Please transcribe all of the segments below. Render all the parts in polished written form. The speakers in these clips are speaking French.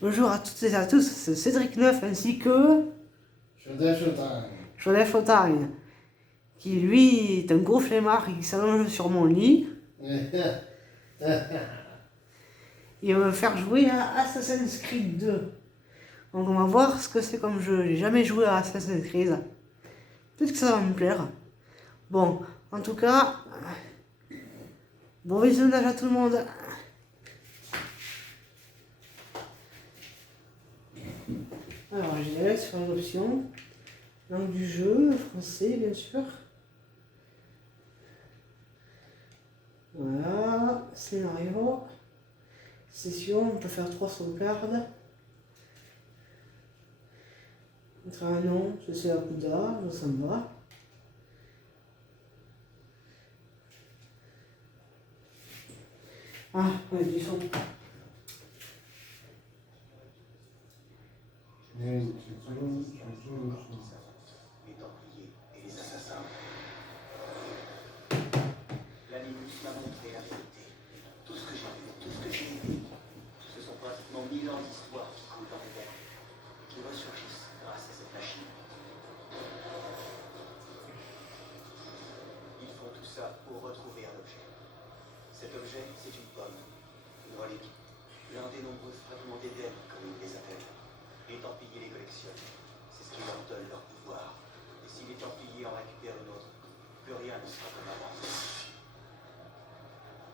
Bonjour à toutes et à tous, c'est Cédric Neuf ainsi que Joseph Otagne, qui lui est un gros flemmard qui s'allonge sur mon lit. Il va me faire jouer à Assassin's Creed 2. Donc on va voir ce que c'est comme jeu. J'ai jamais joué à Assassin's Creed. Peut-être que ça va me plaire. Bon, en tout cas, bon visionnage à tout le monde. Alors j'ai sur l'option, langue du jeu, français bien sûr. Voilà, scénario, session, on peut faire 3 sauvegardes. Mettre un nom, je suis à Kuda, ça me va. Ah, ouais, du son. Les Templiers et les assassins. L'Animus m'a montré la vérité. Tout ce que j'ai vu, tout ce que j'ai aimé, ce sont pratiquement 1000 ans d'histoire qui coulent dans les veines et qui ressurgissent grâce à cette machine. Ils font tout ça pour retrouver un objet. Cet objet, c'est une pomme, une relique, l'un des nombreux fragments d'Éden, comme ils les appellent. Les Templiers les collectionnent. C'est ce qui leur donne leur pouvoir. Et si les Templiers en récupèrent une autre, plus rien ne sera comme avant.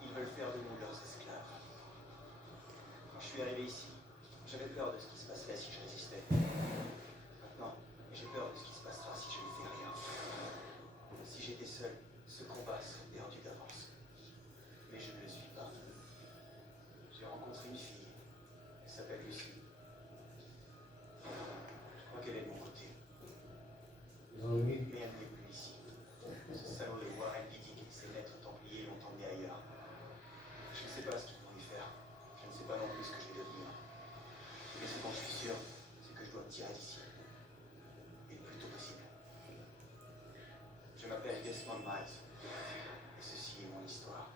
Ils veulent faire de nous leurs esclaves. Quand je suis arrivé ici, j'avais peur de ce qui se passerait si je résistais. Maintenant, j'ai peur de ce qui se passera si je ne fais rien. Si j'étais seul, ce combat serait perdu d'avance. Mais je ne le suis pas. J'ai rencontré une fille. Elle s'appelle Lucie. Je crois qu'elle est de mon côté. Mais elle n'est plus ici. Ce salaud de Warren Beatty et ses maîtres templiers l'ont emmené ailleurs. Je ne sais pas ce qu'ils vont lui faire. Je ne sais pas non plus ce que je vais devenir. Mais ce dont je suis sûr, c'est que je dois me tirer d'ici. Et le plus tôt possible. Je m'appelle Desmond Miles. Et ceci est mon histoire.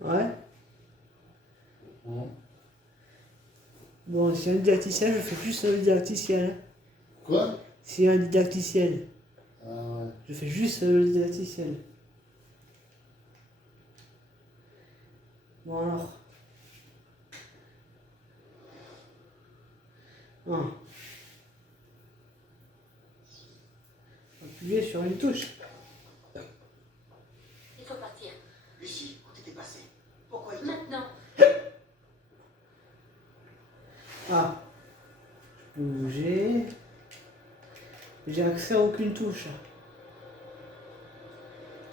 Ouais. Bon, si y a un didacticiel, je fais juste le didacticiel. Quoi? S'il y a un didacticiel, Ah ouais. je fais juste le didacticiel. Bon alors. Non. Appuyez sur une touche. Il faut partir. Lucie, où t'étais passée? Pourquoi il Maintenant. Ah. Je peux bouger. J'ai accès à aucune touche.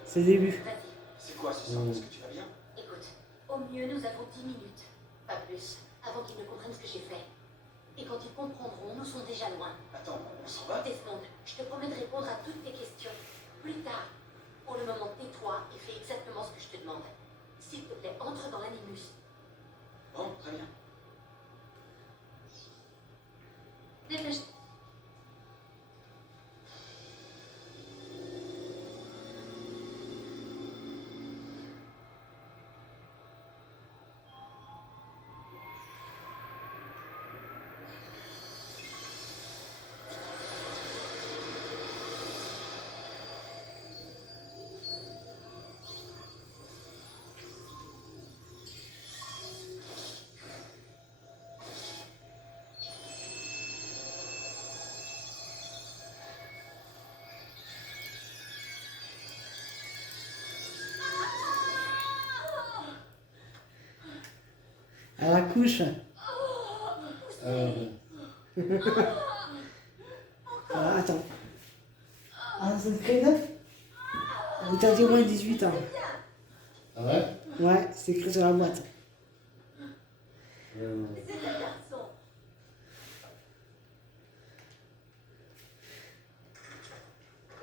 C'est le début. Vas-y. C'est quoi ce sang? Est-ce que tu vas bien? Écoute, au mieux, nous avons 10 minutes. Pas plus. Avant qu'ils ne comprennent ce que j'ai fait. Et quand ils comprendront, nous sommes déjà loin. Attends, on s'en va? Desmond, je te promets de répondre à toutes tes questions. Plus tard. Pour le moment, tais-toi et fais exactement ce que je te demande. S'il te plaît, entre dans l'animus. Bon, très bien. Dépêche. À la couche. Voilà, attends. Assassin's Creed. Vous t'as dit au moins 18 ans. Ah ouais? Ouais, c'est écrit sur la boîte. C'est un garçon.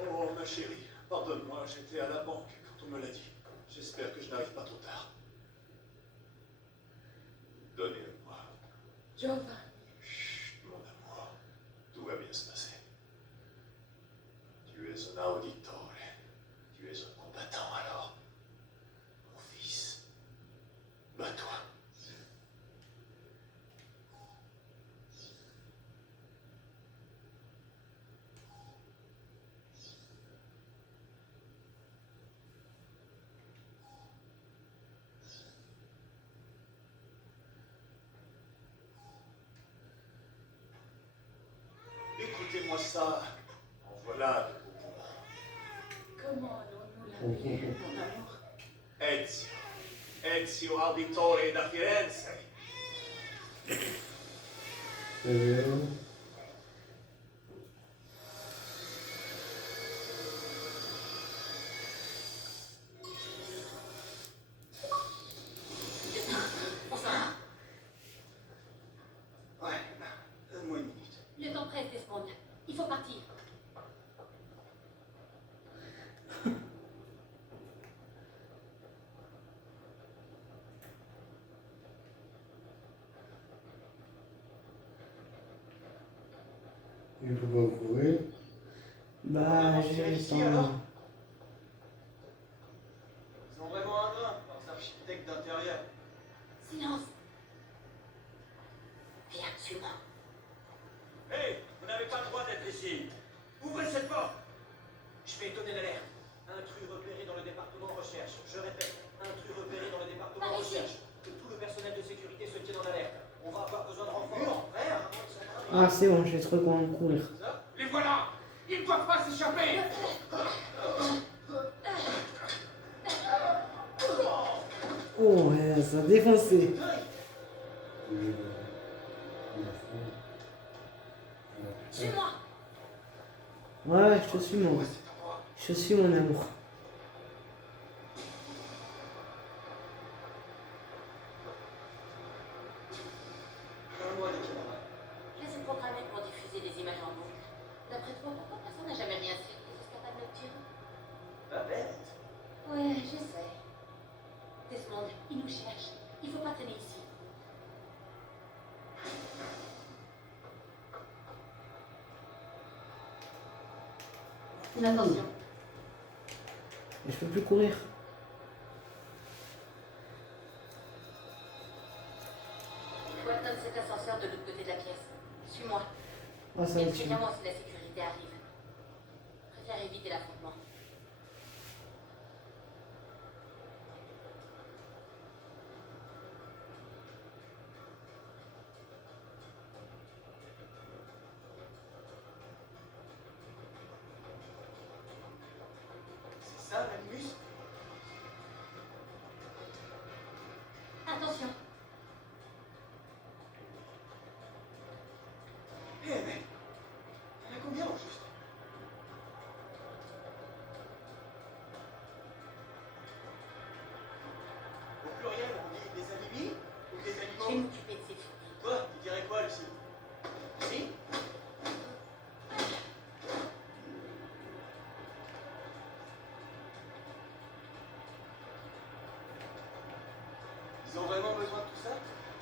Oh, ma chérie, pardonne-moi, j'étais à la banque quand on me l'a dit. J'espère que je n'arrive pas trop tard. Donnez-le-moi. Giovanni. Chut, mon amour. Tout va bien se passer. Tu es un auditore. Tu es un combattant alors. Mon fils. Mon amour. Ezio. Ezio Auditore da Firenze. C'est vero. On s'en va. Ouais, donne-moi une minute. Le temps presse, Desmond. Il faut partir. Il faut pas courir. Bah, Tirer j'ai ici, pas. alors Ils ont vraiment un grain, leurs architectes d'intérieur. Silence. Viens, suis-moi. Hé, vous n'avez pas le droit d'être ici. Ouvrez cette porte. Je vais donner l'alerte. Intrus repéré dans le département recherche. Je répète, intrus repéré dans le département Par ici. recherche. Que tout le personnel de sécurité se tienne en alerte. On va avoir besoin de renfort. Frère, Ah, c'est bon, j'ai trouvé comment courir. les voilà. Ils ne doivent pas s'échapper. Oh, ouais, ça a défoncé. Suis-moi. Ouais, je te suis, mon. Où est cet endroit? Je te suis, mon amour. Donne-moi des caméras. Je les ai programmés pour diffuser des images en boucle. D'après toi, pourquoi personne n'a jamais rien fait des escapades nocturnes? Pas bête. Ouais, je sais. Desmond, il nous cherche. Il faut pas traîner ici. Attention. Et je peux plus courir. Il faut atteindre cet ascenseur de l'autre côté de la pièce. Suis-moi. Ah, ça va Et être chiant. préviens-moi si la sécurité arrive. Préfère éviter l'affrontement. C'est ça, l'animus? Attention. Eh, mais. Il y en a combien au juste? Au pluriel, on dit des animis ou des Je vais animaux? m'occuper de ces filles. Toi, tu dirais quoi, Lucie? Si? Ils ont vraiment besoin de tout ça?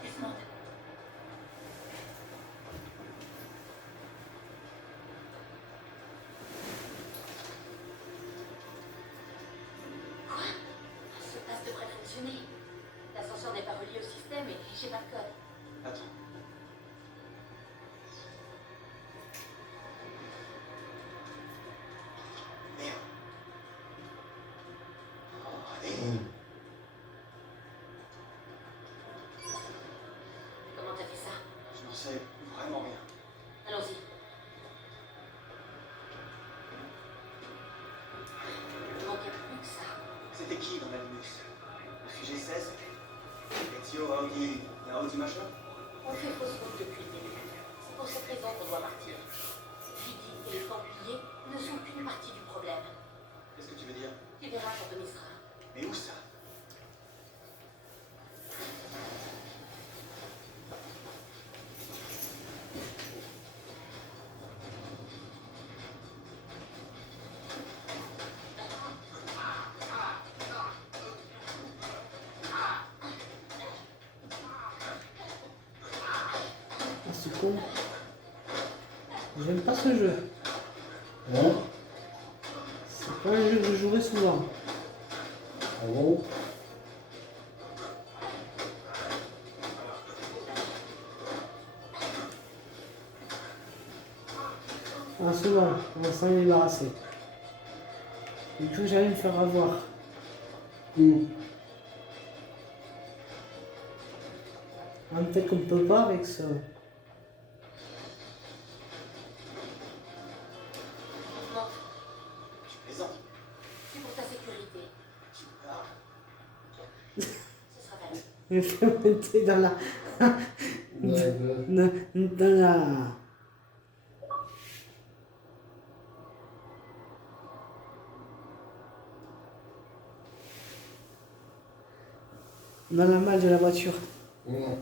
Desmond. Quoi? Ce passe devrait fonctionner. L'ascenseur n'est pas relié au système et j'ai pas de code. Attends. Merde. Oh, allez. Comment t'as fait ça? Je n'en sais vraiment rien. Allons-y. Il manquait plus que ça. C'était qui dans l'animus? Le fugé 16? Ezio Audi. Il y a Audi machin? On fait fausse route depuis le début. C'est pour cette raison qu'on doit partir. Fidi et les Templiers ne sont qu'une partie du problème. Qu'est-ce que tu veux dire? Tu verras quand on y sera. Mais où ça? Ah, c'est con. J'aime pas ce jeu. Hein? C'est pas un jeu que je jouerai souvent. Ah bon? Ah, souvent, on va s'en débarrasser. Du coup, j'allais me faire avoir. Ah, peut-être qu'on peut pas avec ça. Monte. Tu plaisantes. C'est pour ta sécurité. sécurité. Tu parles. Ce sera valide. Il me fait monter dans la... dans la... dans la malle de la voiture. Ouais.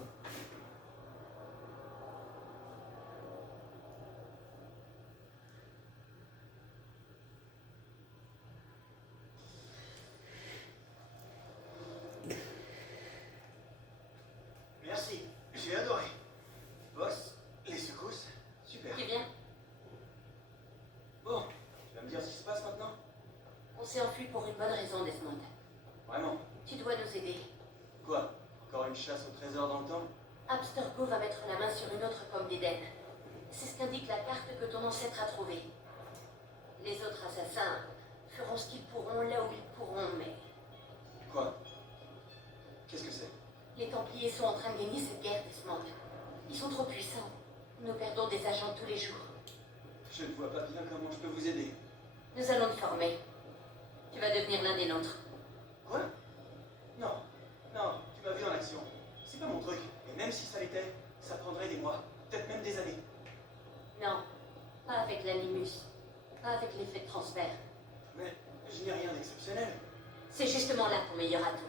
Merci, j'ai adoré. Boss, les secousses, super. Tu viens? Bon, tu vas me dire ce qui se passe maintenant? On s'est enfui pour une bonne raison, Desmond. Vraiment? Tu dois nous aider. Quoi? Encore une chasse au trésor dans le temps? Abstergo va mettre la main sur une autre pomme d'Éden. C'est ce qu'indique la carte que ton ancêtre a trouvée. Les autres assassins feront ce qu'ils pourront là où ils pourront, mais Quoi? Qu'est-ce que c'est? les Templiers sont en train de gagner cette guerre, Desmond. Ils sont trop puissants. Nous perdons des agents tous les jours. Je ne vois pas bien comment je peux vous aider. Nous allons te former. Tu vas devenir l'un des nôtres. Quoi? Non, non, tu m'as vu en action. C'est pas mon truc. Et même si ça l'était, ça prendrait des mois, peut-être même des années. Non, pas avec l'animus. Pas avec l'effet de transfert. Mais je n'ai rien d'exceptionnel. C'est justement là ton meilleur atout.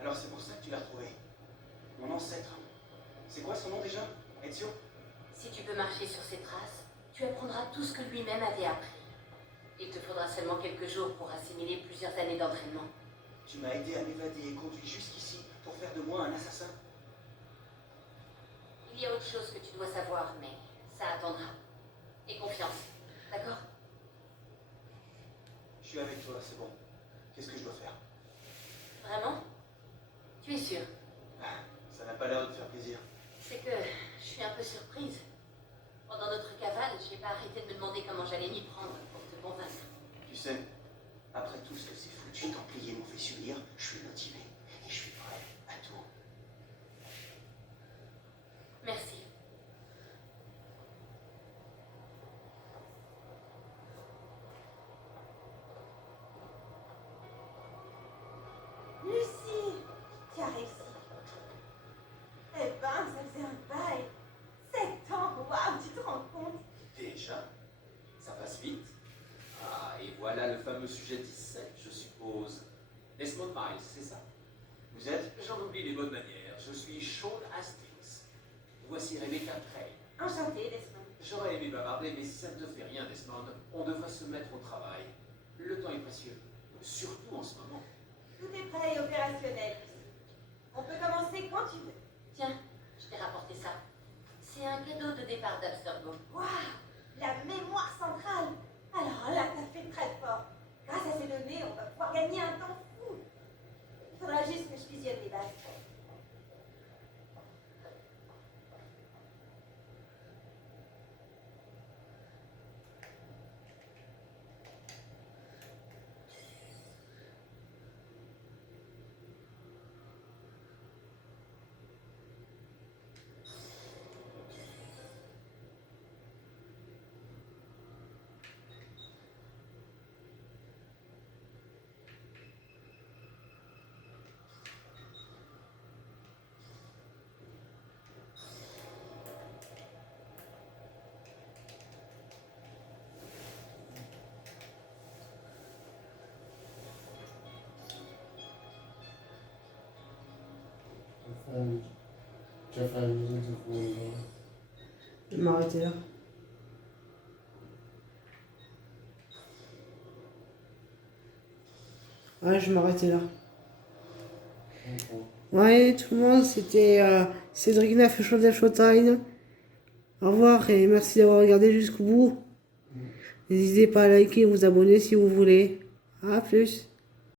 Alors c'est pour ça que tu l'as retrouvé. Mon ancêtre. C'est quoi son nom déjà? Ezio? Si tu peux marcher sur ses traces, tu apprendras tout ce que lui-même avait appris. Il te faudra seulement quelques jours pour assimiler plusieurs années d'entraînement. Tu m'as aidé à m'évader et conduit jusqu'ici pour faire de moi un assassin. Il y a autre chose que tu dois savoir, mais ça attendra. Et confiance, d'accord? Je suis avec toi, c'est bon. Qu'est-ce que je dois faire? Vraiment? Tu es sûr? Ça n'a pas l'air de te faire plaisir. C'est que je suis un peu surprise. Pendant notre cavale, j'ai pas arrêté de me demander comment j'allais m'y prendre pour te convaincre. Tu sais, après tout ce que ces foutus Templiers m'ont fait subir, je suis motivé et je suis prêt à tout. Merci. Lucie, tu as réussi. Eh ben, ça faisait un bail. 7 ans, waouh, tu te rends compte? Déjà? Ça passe vite. Ah, et voilà le fameux sujet 17, je suppose. Desmond Miles, c'est ça? Vous êtes? J'en oublie les bonnes manières. Je suis Sean Hastings. Voici Rebecca Crane. Enchantée, Desmond. J'aurais aimé bavarder, mais si ça ne te fait rien, Desmond, on devrait se mettre au travail. Le temps est précieux, surtout en ce moment. Tout est prêt et opérationnel, Lucie. On peut commencer quand tu veux. Tiens, je t'ai rapporté ça. C'est un cadeau de départ d'Abstergo. Waouh, la mémoire centrale. Alors là, t'as fait très fort. Grâce à ces données, on va pouvoir gagner un temps fou. Il faudra juste que je fusionne les bases. Tu as fait un bisou de combien de temps? Je vais m'arrêter là. Ouais, je vais m'arrêter là. D'accord. Ouais, tout le monde, c'était Cédric Neff et Showtime Showtime. Au revoir et merci d'avoir regardé jusqu'au bout. N'hésitez pas à liker et vous abonner si vous voulez. À plus.